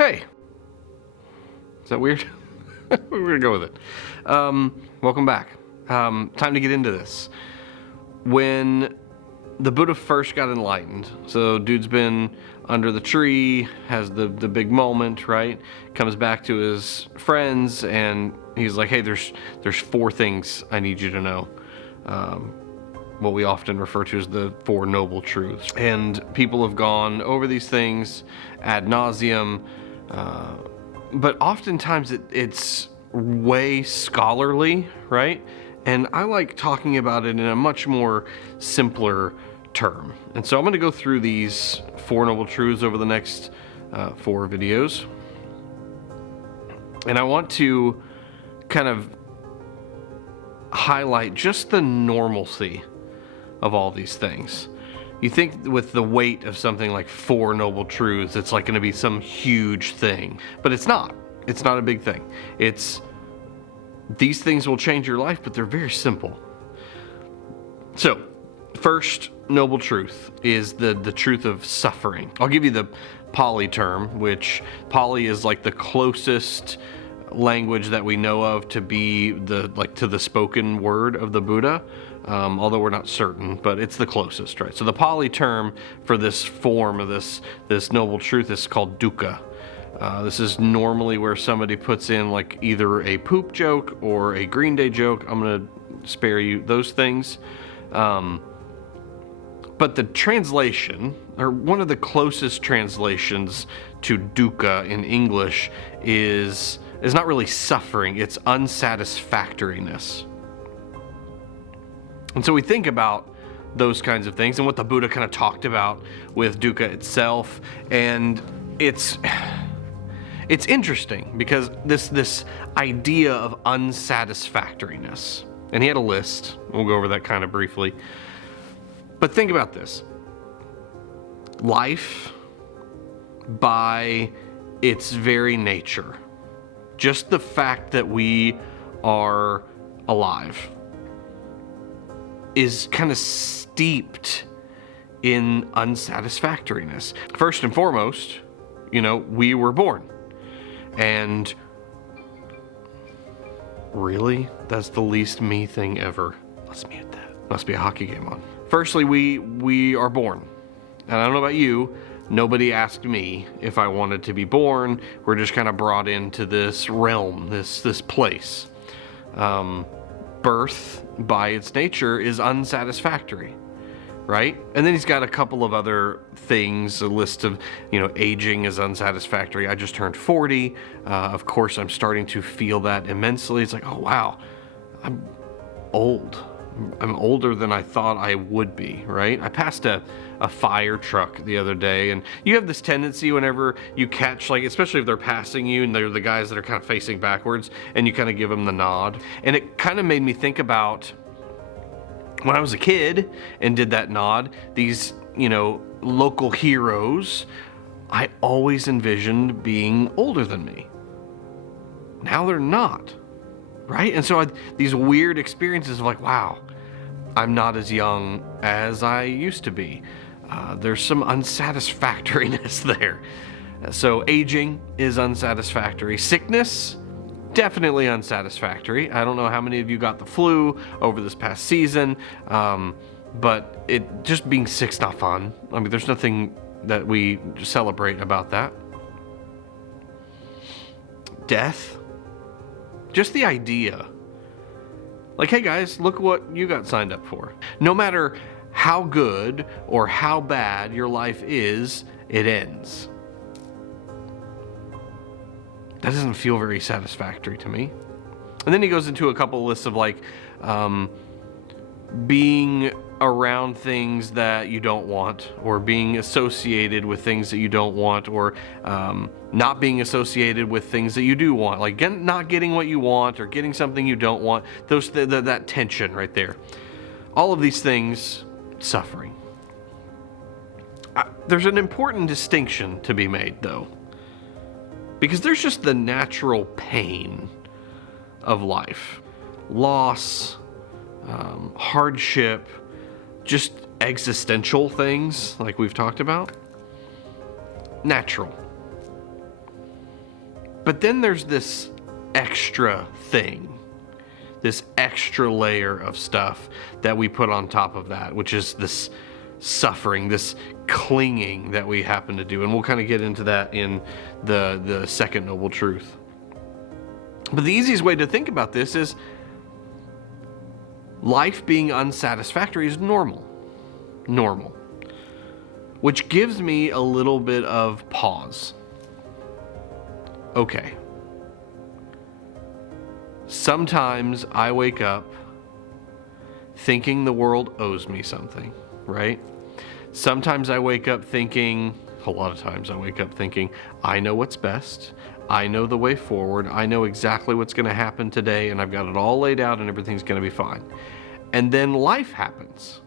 Hey, is that weird? We're gonna go with it. Welcome back. Time to get into this. When the Buddha first got enlightened, so dude's been under the tree, has the big moment, right? Comes back to his friends and he's like, hey, there's 4 things I need you to know. What we often refer to as the 4 noble truths. And people have gone over these things ad nauseum, but oftentimes it's way scholarly, right? And I like talking about it in a much more simpler term. And so I'm going to go through these 4 noble truths over the next 4 videos. And I want to kind of highlight just the normalcy of all these things. You think with the weight of something like 4 noble truths, it's like going to be some huge thing, but it's not. It's not a big thing. These things will change your life, but they're very simple. So, first noble truth is the truth of suffering. I'll give you the Pali term, which Pali is like the closest language that we know of to be to the spoken word of the Buddha. Although we're not certain, but it's the closest, right? So the Pali term for this form of this noble truth is called dukkha. This is normally where somebody puts in like either a poop joke or a Green Day joke. I'm going to spare you those things. But the translation, or one of the closest translations to dukkha in English is not really suffering, it's unsatisfactoriness. And so we think about those kinds of things and what the Buddha kind of talked about with dukkha itself. And it's interesting because this idea of unsatisfactoriness, and he had a list, we'll go over that kind of briefly. But think about this. Life, by its very nature, just the fact that we are alive, is kind of steeped in unsatisfactoriness. First and foremost, we were born. And really, that's the least me thing ever. Let's mute that. Must be a hockey game on. Firstly, we are born. And I don't know about you, nobody asked me if I wanted to be born. We're just kind of brought into this realm, this place. Birth, by its nature, is unsatisfactory, right? And then he's got a couple of other things, a list of, aging is unsatisfactory. I just turned 40. Of course, I'm starting to feel that immensely. It's like, oh, wow, I'm old. I'm older than I thought I would be, right? I passed a fire truck the other day, and you have this tendency whenever you catch, like, especially if they're passing you and they're the guys that are kind of facing backwards, and you kind of give them the nod. And it kind of made me think about when I was a kid and did that nod, these, local heroes, I always envisioned being older than me. Now they're not. Right? And so these weird experiences of like, wow, I'm not as young as I used to be. There's some unsatisfactoriness there. So aging is unsatisfactory. Sickness, definitely unsatisfactory. I don't know how many of you got the flu over this past season, but just being sick's not fun. I mean, there's nothing that we celebrate about that. Death. Just the idea. Like, hey guys, look what you got signed up for. No matter how good or how bad your life is, it ends. That doesn't feel very satisfactory to me. And then he goes into a couple lists of like, being around things that you don't want, or being associated with things that you don't want, or not being associated with things that you do want, like not getting what you want or getting something you don't want. That tension right there. All of these things, suffering. There's an important distinction to be made, though, because there's just the natural pain of life, loss, hardship, just existential things like we've talked about. Natural. But then there's this extra thing, this extra layer of stuff that we put on top of that, which is this suffering, this clinging that we happen to do. And we'll kind of get into that in the second noble truth. But the easiest way to think about this is life being unsatisfactory is normal. Normal. Which gives me a little bit of pause. Okay. Sometimes I wake up thinking the world owes me something, right? Sometimes I wake up thinking, a lot of times I wake up thinking, I know what's best. I know the way forward. I know exactly what's going to happen today, and I've got it all laid out, and everything's going to be fine. And then life happens.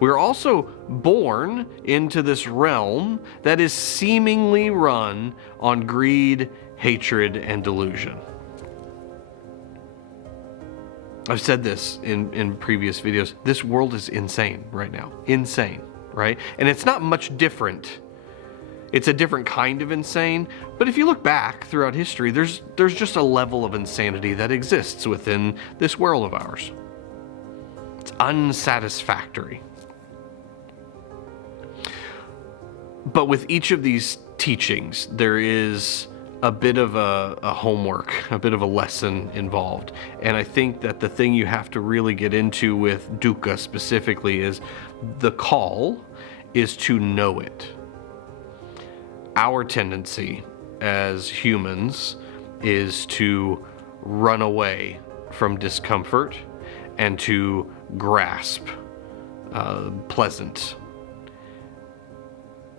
We're also born into this realm that is seemingly run on greed, hatred, and delusion. I've said this in previous videos. This world is insane right now. Insane, right? And it's not much different. It's a different kind of insane. But if you look back throughout history, there's just a level of insanity that exists within this world of ours. It's unsatisfactory. But with each of these teachings, there is a bit of a homework, a bit of a lesson involved. And I think that the thing you have to really get into with dukkha specifically is the call is to know it. Our tendency as humans is to run away from discomfort and to grasp pleasant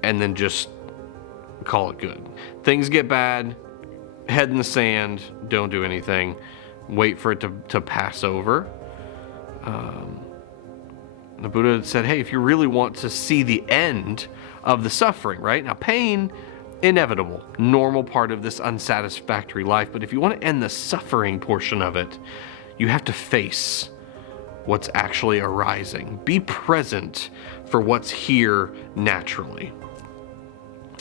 and then just call it good. Things get bad, head in the sand, don't do anything, wait for it to pass over. The Buddha said, hey, if you really want to see the end of the suffering, right? Now, pain, inevitable, normal part of this unsatisfactory life, but if you want to end the suffering portion of it, you have to face what's actually arising. Be present for what's here naturally.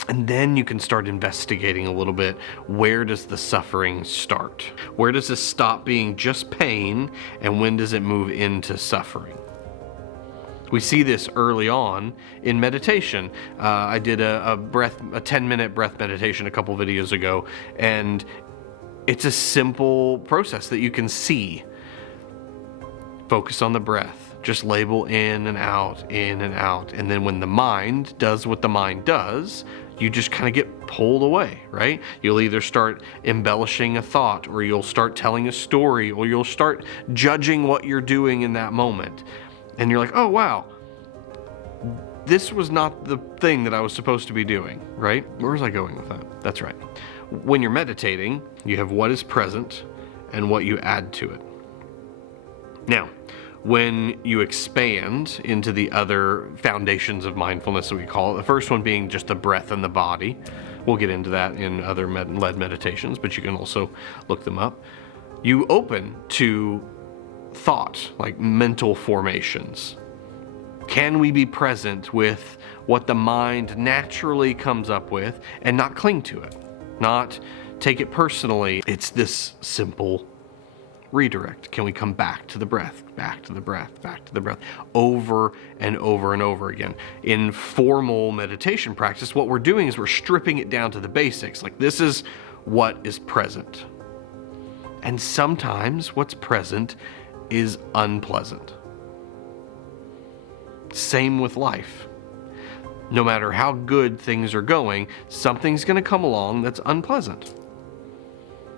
And then you can start investigating a little bit, where does the suffering start? Where does this stop being just pain, and when does it move into suffering? We see this early on in meditation. I did a 10-minute breath meditation a couple videos ago, and it's a simple process that you can see. Focus on the breath. Just label in and out, in and out. And then when the mind does what the mind does, you just kind of get pulled away, right? You'll either start embellishing a thought, or you'll start telling a story, or you'll start judging what you're doing in that moment. And you're like, oh, wow, this was not the thing that I was supposed to be doing, right? Where was I going with that? That's right. When you're meditating, you have what is present and what you add to it. Now, when you expand into the other foundations of mindfulness that we call it, the first one being just the breath and the body. We'll get into that in other led meditations, but you can also look them up. You open to thought, like mental formations. Can we be present with what the mind naturally comes up with and not cling to it, not take it personally? It's this simple redirect. Can we come back to the breath, back to the breath, back to the breath, over and over and over again? In formal meditation practice, what we're doing is we're stripping it down to the basics. Like, this is what is present. And sometimes what's present is unpleasant. Same with life. No matter how good things are going, something's going to come along that's unpleasant.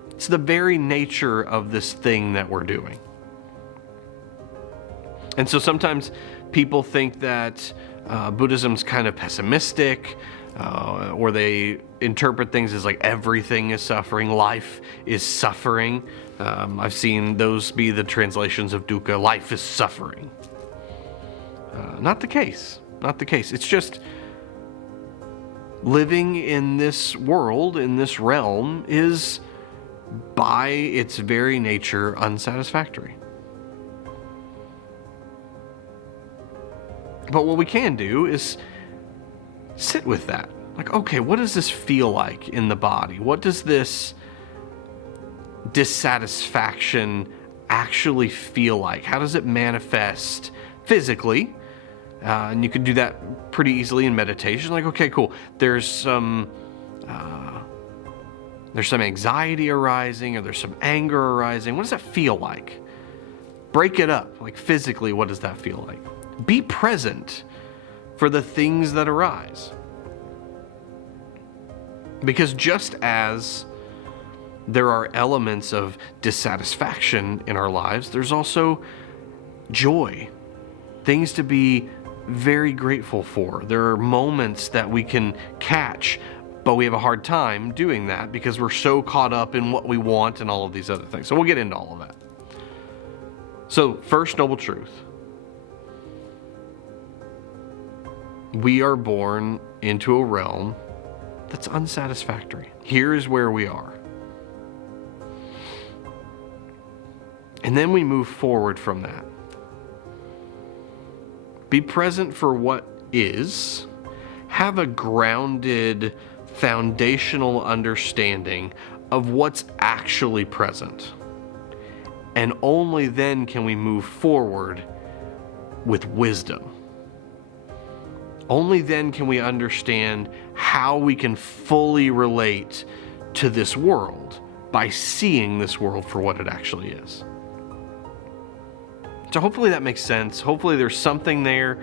It's the very nature of this thing that we're doing. And so sometimes people think that Buddhism's kind of pessimistic, or they interpret things as like everything is suffering, life is suffering. I've seen those be the translations of dukkha, life is suffering. Not the case. Not the case. It's just living in this world, in this realm, is by its very nature unsatisfactory. But what we can do is sit with that. Like, okay, what does this feel like in the body? What does this dissatisfaction actually feel like? How does it manifest physically? And you can do that pretty easily in meditation. Like, okay, cool. There's some anxiety arising, or there's some anger arising. What does that feel like? Break it up. Like, physically, what does that feel like? Be present for the things that arise. Because just as there are elements of dissatisfaction in our lives, there's also joy, things to be very grateful for. There are moments that we can catch, but we have a hard time doing that because we're so caught up in what we want and all of these other things. So we'll get into all of that. So, first noble truth. We are born into a realm that's unsatisfactory. Here is where we are. And then we move forward from that. Be present for what is. Have a grounded, foundational understanding of what's actually present. And only then can we move forward with wisdom. Only then can we understand how we can fully relate to this world by seeing this world for what it actually is. So hopefully that makes sense. Hopefully there's something there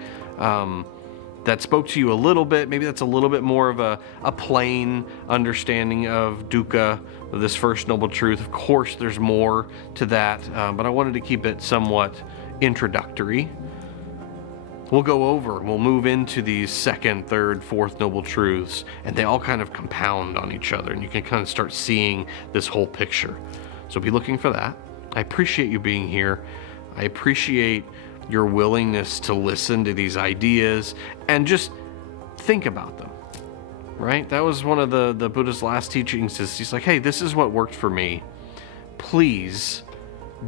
that spoke to you a little bit. Maybe that's a little bit more of a plain understanding of dukkha, of this first noble truth. Of course, there's more to that, but I wanted to keep it somewhat introductory. We'll we'll move into these second, third, fourth noble truths, and they all kind of compound on each other, and you can kind of start seeing this whole picture. So be looking for that. I appreciate you being here. I appreciate your willingness to listen to these ideas and just think about them, right? That was one of the Buddha's last teachings. Is he's like, hey, this is what worked for me. Please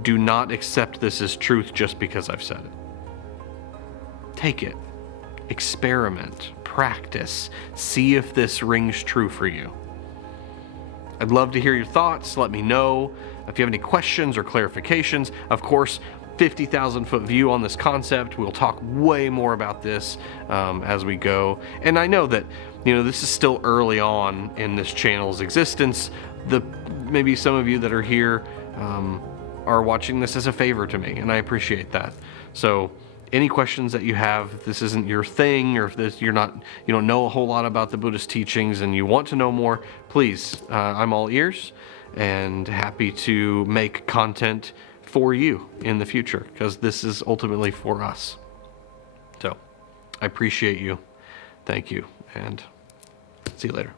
do not accept this as truth just because I've said it. Take it, experiment, practice, see if this rings true for you. I'd love to hear your thoughts. Let me know if you have any questions or clarifications. Of course, 50,000 foot view on this concept. We'll talk way more about this as we go. And I know that, this is still early on in this channel's existence. Maybe some of you that are here are watching this as a favor to me, and I appreciate that. So any questions that you have, if this isn't your thing, or if you don't know a whole lot about the Buddhist teachings and you want to know more, please, I'm all ears and happy to make content for you in the future, because this is ultimately for us. So I appreciate you. Thank you, and see you later.